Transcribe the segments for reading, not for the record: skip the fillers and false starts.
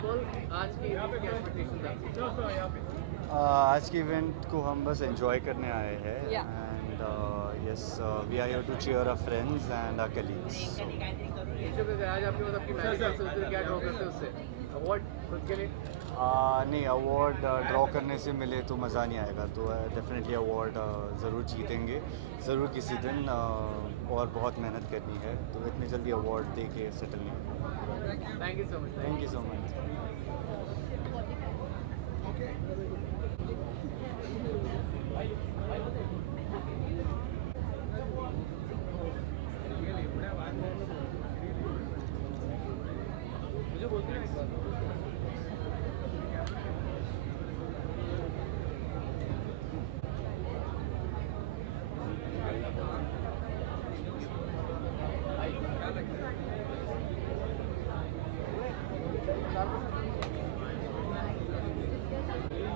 Of all आज की expectations आपकी? आज के इवेंट को हम बस एंजॉय करने आए हैं and yes we are here to cheer our friends and our colleagues. आज आपके पास आपकी मैजिक क्या ड्रॉ करते हैं उससे अवार्ड खुद के लिए? नहीं, अवार्ड ड्रॉ करने से मिले तो मज़ा नहीं आएगा, तो डेफिनेटली अवार्ड ज़रूर जीतेंगे ज़रूर किसी दिन, और बहुत मेहनत करनी है, तो इतनी जल्दी अवार्ड दे के सेटल नहीं होगा। Thank you so much. Thank you so much. मुझे बोलते हैं एक बात।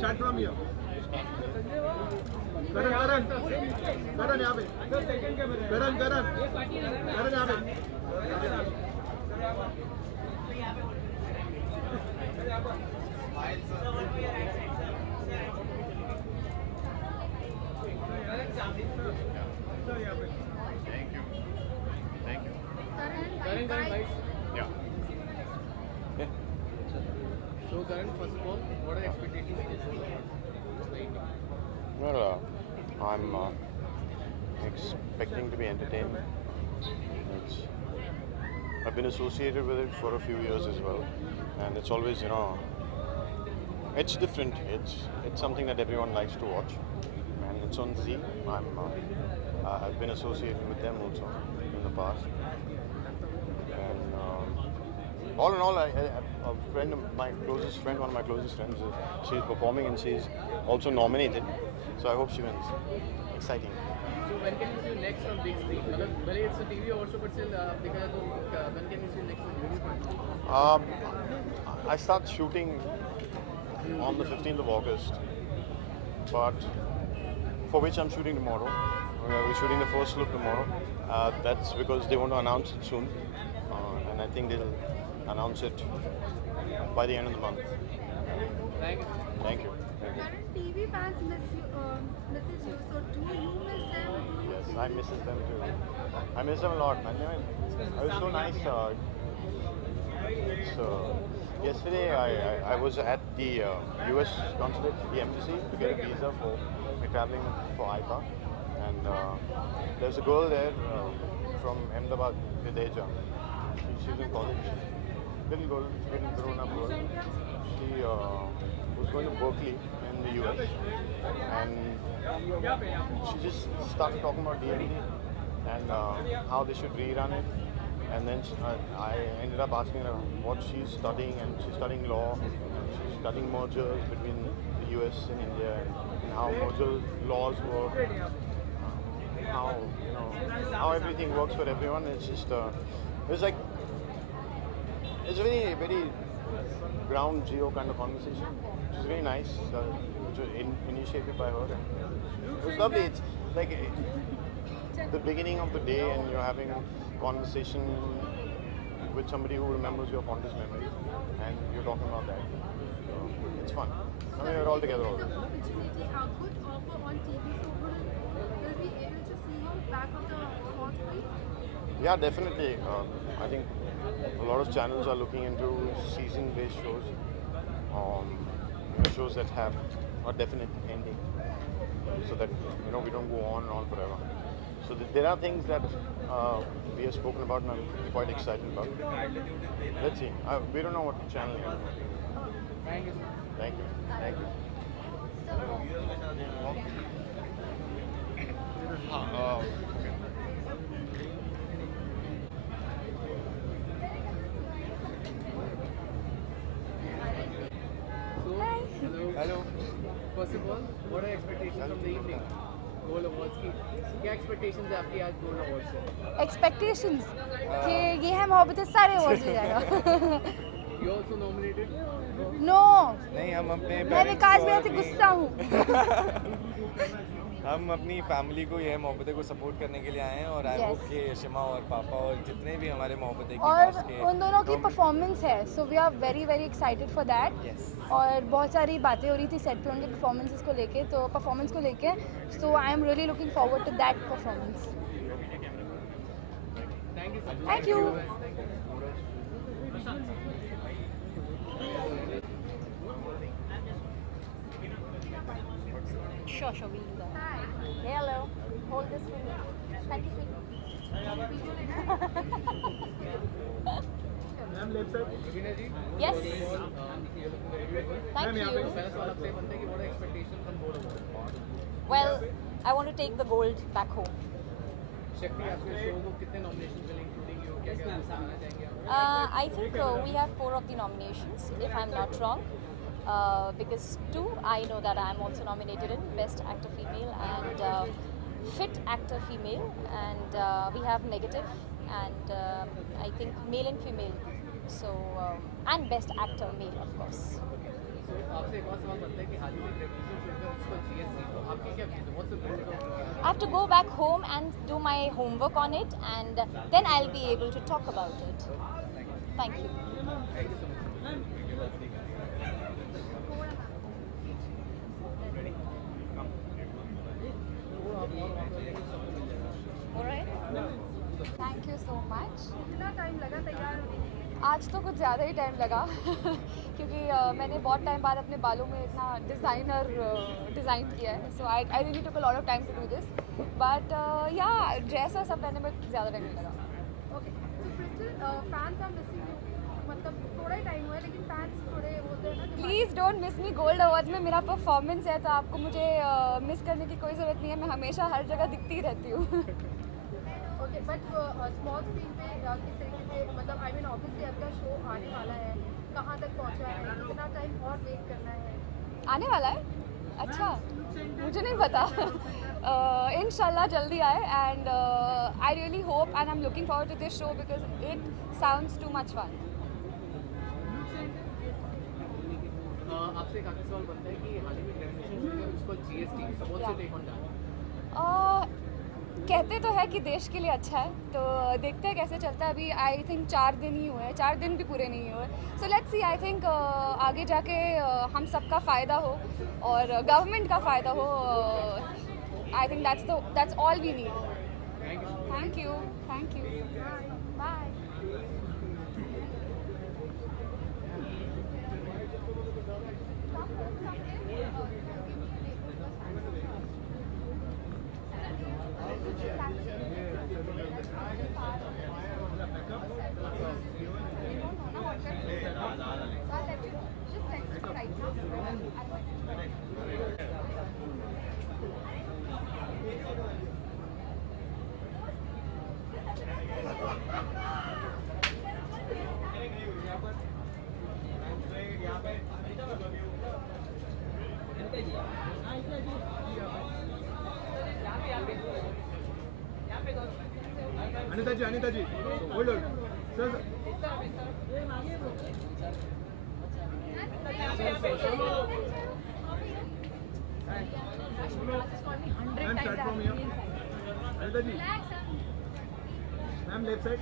Start from here. Karan यहाँ पे. Karan यहाँ पे. Thank you. Karan, Yeah. So Karan, first of all, what are the expectations? Well, I'm expecting to be entertained. I've been associated with it for a few years as well, and it's always, it's different. It's something that everyone likes to watch, and it's on Z. I've been associated with them also in the past, and all in all, a friend of my closest friend, one of my closest friends, she's performing and she's also nominated, so I hope she wins. Exciting. So when can you see next on big screen? Because भले it's a TV also, but still देखा जाए तो when can you see next on big screen? I start shooting on the 15th of August, but for which I'm shooting tomorrow. We're shooting the first look tomorrow. That's because they want to announce it soon, and I think they'll announce it by the end of the month. Thank you. Thank you. Karan, TV fans misses you. So do you miss them? Yes, I miss them too. I miss them a lot, man. It was so nice. Yesterday I was at the US consulate, the embassy, to get a visa for traveling for IPA, and there's a girl there from Ahmedabad, Videja. She's in college. Little girl, little grown-up girl. She was going to Berkeley in the US, and she just started talking about DMD and how they should rerun it. And then I ended up asking her what she's studying, and she's studying law. She's studying mergers between the US and India, and how merger laws work, how everything works for everyone. It's just it's like it's a very, very ground zero kind of conversation. Which is very nice. Which was initiated by her. It was lovely. It's like the beginning of the day, and you're having a conversation with somebody who remembers your fondest memories, and you're talking about that. So it's fun. I mean, we're all together all The this. opportunity, a good offer on TV, so will we be able to see you back on the small screen? Yeah, definitely. I think a lot of channels are looking into season-based shows, shows that have a definite ending, so that we don't go on and on forever. So there are things that we have spoken about, and I'm quite excited about. Let's see. We don't know what channel you're on. Thank you. Thank you. Thank you. Okay. So, hello. First of all, what are expectations from the evening? Gold Awards की क्या expectations है आपकी आज Gold Awards से? Expectations कि ये है मोहब्बत सारे अवार्ड्स ले जाएगा. You also nominated? नो, नहीं, हम अपने मैं parents विकास को भैया और से अपनी- गुस्सा हूँ। हम अपनी फैमिली को यह मोहब्बतें को सपोर्ट करने के लिए आए हैं और आई Yes. होप कि शिमा और पापा और जितने भी हमारे मोहब्बतें की और कास्ट के उन दोनों की तो- परफॉर्मेंस है, so we are very very excited for that. Yes. और बहुत सारी बातें हो रही थी सेट पे उनके परफॉर्मेंसेस को लेके, तो परफॉर्मेंस को लेके, so I am really looking forward to that performance. Thank you. Sure, we'll do that. Hey, hello. Hold this for me. Thank you, sweetie. Ma'am left side Raveena ji, Yes. पहला Thank you. सवाल आपसे बनता है कि what are expectations on Gold Awards? Well, I want to take the gold back home. शक्ति, आपके show को कितने नॉमिनेशन मिले इंक्लूडिंग यू, क्या-क्या बताना चाहेंगे आप? I think we have 4 of the nominations, if I'm not wrong. Because 2, I know that I'm also nominated in Best Actor Female and Fit Actor Female, and we have Negative and I think Male and Female. So and Best Actor Male, of course. तो आपसे एक और सवाल बनता है कि हाल ही में television show का उसका जीएसटी, तो आपकी क्या व्यूज है? What's the views of I have to go back home and do my homework on it, and then I'll be able to talk about it. Thank you. Thank you so much. कितना time लगा तैयार होने के लिए? आज तो कुछ ज़्यादा ही टाइम लगा क्योंकि मैंने बहुत टाइम बाद अपने बालों में इतना डिज़ाइन किया है, so I really took a lot of time to do this, but या ड्रेस और सब पहनने में ज़्यादा टाइम नहीं लगा। Okay, so Crystal, fans are missing you, मतलब थोड़ा ही टाइम हुआ है लेकिन फैंस थोड़े बोलते हैं ना कि please don't miss me. Gold awards में मेरा परफॉर्मेंस है, तो आपको मुझे मिस करने की कोई ज़रूरत नहीं है, मैं हमेशा हर जगह दिखती ही रहती हूँ। ओके, बट स्मॉल स्क्रीन पे किस तरीके से, मतलब आई मीन ऑब्वियसली आपका शो आने वाला है, कहाँ तक पहुँचा है, कितना टाइम और वेट करना है? आने वाला है? अच्छा, मुझे नहीं पता। इंशाल्लाह जल्दी आए, and I really hope and I am looking forward to this show because it sounds too much fun. आपसे एक आखिरी सवाल बनता है कि हाल ही में टेलीविजन शो का उसका GST, so what's your take on that? कहते तो है कि देश के लिए अच्छा है, तो देखते हैं कैसे चलता है। अभी आई थिंक 4 दिन ही हुए हैं, 4 दिन भी पूरे नहीं हुए, so let's see. I think आगे जाके हम सबका फ़ायदा हो और गवर्नमेंट का फ़ायदा हो। I think that's all we need. Thank you. Bye. Anita ji hold sir ma'am start from here Anita ji ma'am left side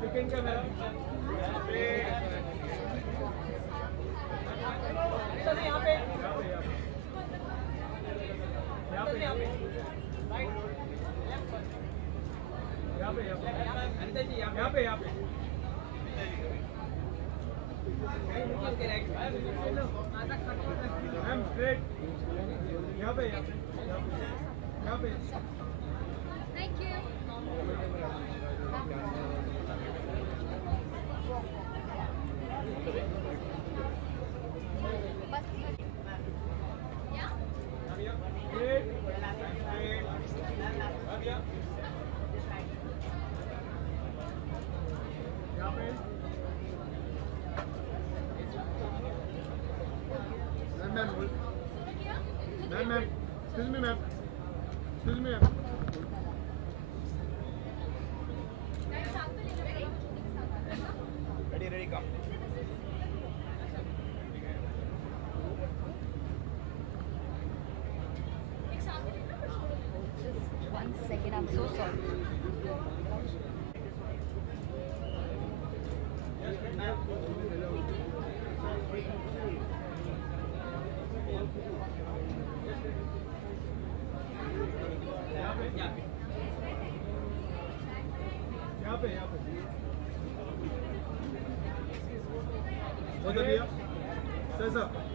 second camera यहाँ पे मैम स्ट्रेट यहाँ पे thank you. Ma'am excuse me ma'am ready come बहुत बढ़िया sir